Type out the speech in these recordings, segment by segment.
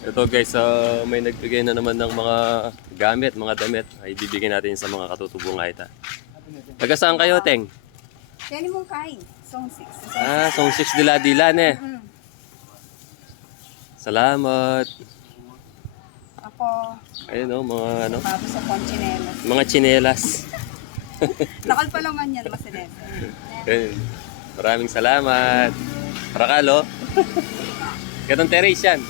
Ito guys, may nagbigay na naman ng mga gamit, mga damit. Ay bibigyan natin sa mga katutubong Aita. Taga saan kayo, Teng? Yan mong kain. Song 6. Song 6 dila-dila ne. Salamat. Ako, Ayun oh, mga ano, bago sa Ponchinelas. mga tsinelas. Nakal pa naman yan, Masinet. Ayun. Maraming salamat. Parakalo. Ganun Teres yan.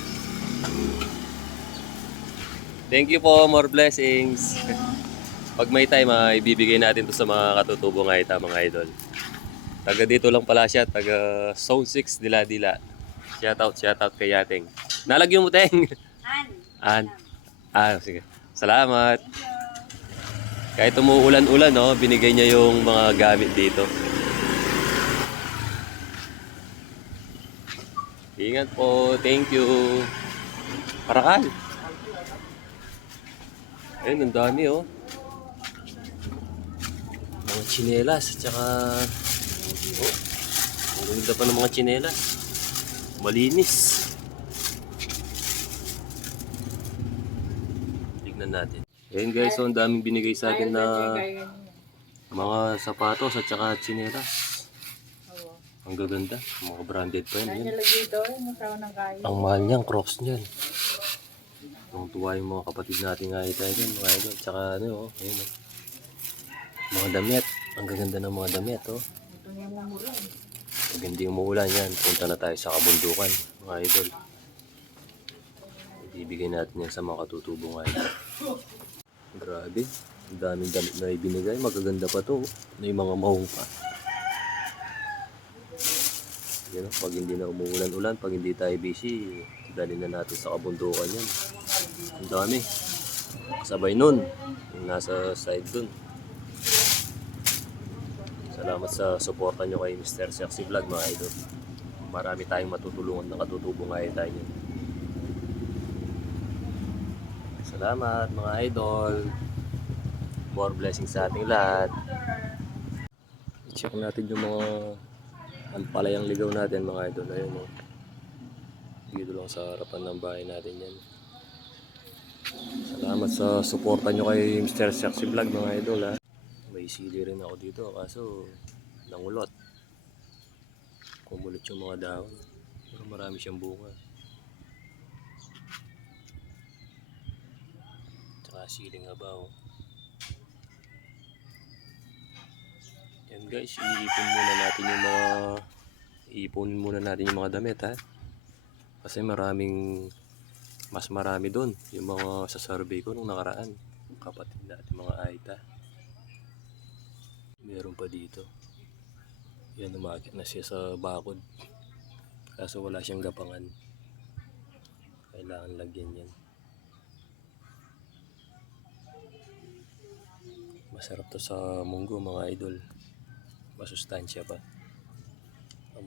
Thank you po, more blessings. Pag may time, ibibigay natin to sa mga katutubong Aita, mga idol. Taga dito lang pala siya, taga Zone 6, Dila-Dila. Shoutout kay Yateng. Nalagyan mo, Teng. An. Sige. Salamat. Kahit umuulan-ulan, no, binigay niya yung mga gamit dito. Ingat po. Thank you. Parakal. Ayun, ang dami, oh. Mga tsinelas, tsaka... Oh, ang ganda pa ng mga tsinelas. Malinis. Tignan natin. Ayun guys, so ang daming binigay sa akin na mga sapatos at saka tsinelas. Ang gaganda. Mga branded pa yan. Ang mahal niyan, Crocs niyan. Tuwa yung mga kapatid natin nga ito dyan, mga idol. Tsaka ano, oh, ayun, oh. Mga damit. Ang gaganda ng mga damit, oh. Pag hindi umuulan yan, punta na tayo sa kabundukan, mga idol. Ibibigay natin yan sa mga katutubong idol. Grabe, ang daming damit na ibinigay. Magaganda pa to, oh. May mga mahong pa. Yan, oh, pag hindi na umuulan-ulan, pag hindi tayo busy, dali na natin sa kabundukan yan. Ang dami. Sabay nun, yung nasa side dun. Salamat sa suporta nyo kay Mr. Sexy Vlog, mga idol. Marami tayong matutulungan ng katutubong ay tayo. Salamat mga idol. More blessings sa ating lahat. I-check natin yung mga ampalayang ligaw natin, mga idol. Ayun, oh. Dito lang sa harapan ng bahay natin yan. Salamat sa suporta nyo kay Mr. Sexy Vlog, mga idol, ha. May sili rin ako dito, kaso nangulot. Kumulot yung mga dahon. Pero marami siyang bunga. Tsaka siling habaw. Yan guys, iipon muna natin yung mga damit, ha. Kasi mas marami doon yung mga sa survey ko nung nakaraan. Kapatid natin mga Aita. Meron pa dito. Yan, umakit na siya sa bakod. Kaso wala siyang gapangan. Kailangan lagyan yan. Masarap to sa munggo, mga idol. Masustansya pa.